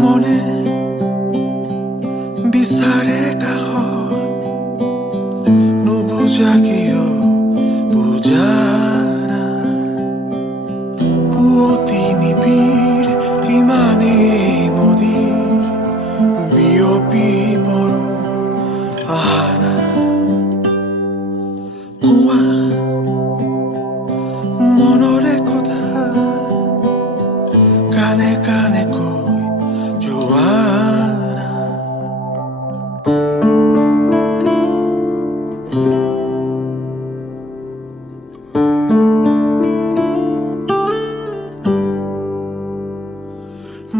মনে বিচাৰে কাষ নুবুজা কিয় বুজা পুৱতি নিবিড় ইমানেই নদী বিয়পি পৰো আহানা কোৱা মনৰে কথা কানে কানে কৈ যোৱা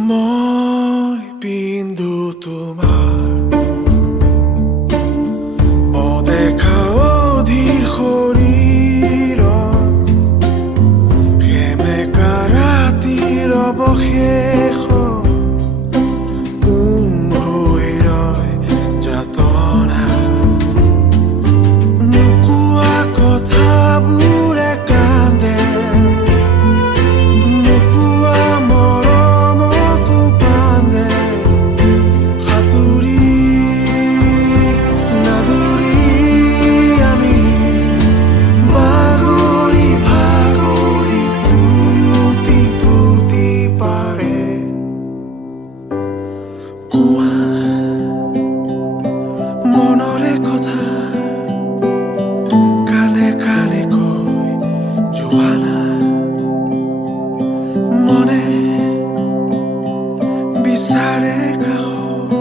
মই পিন্ধো তোমাৰ অদেখা অধীৰ শৰীৰত সেমেকা ৰাতিৰ অৱশেষ হৈ ৰয় যাতনা নোকোৱা কথাবোৰে কান্দে নোপোৱা মৰমকো বান্ধে সাঁতুৰি নাদুৰি আমি বাগৰি ভাগৰি দুয়োটি দুটি পাৰে কোৱা মনৰে কথা কানে কানে কৈ যোৱা না মনে বিচাৰে কাষ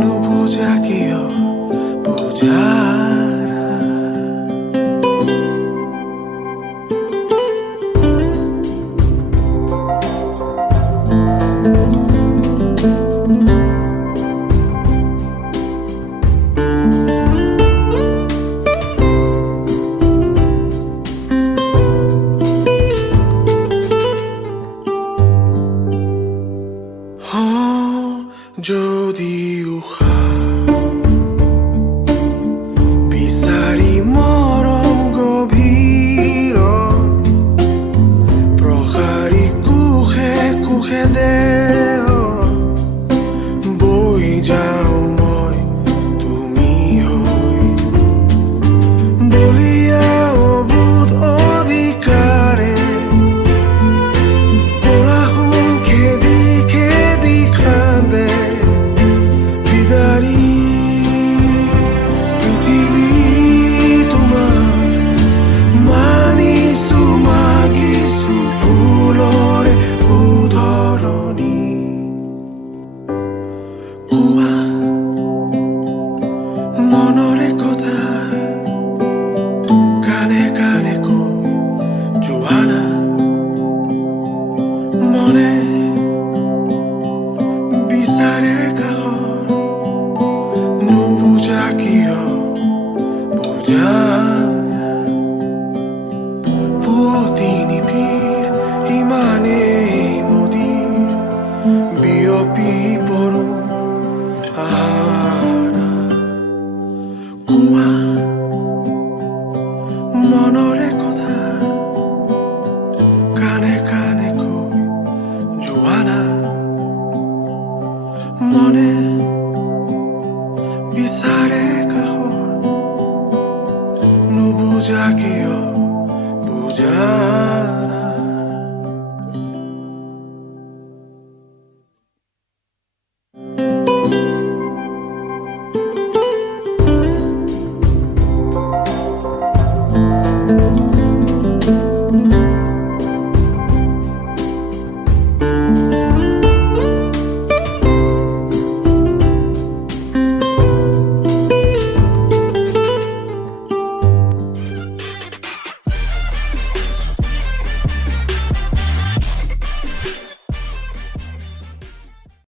নুবুজা কিয় বুজা না যদি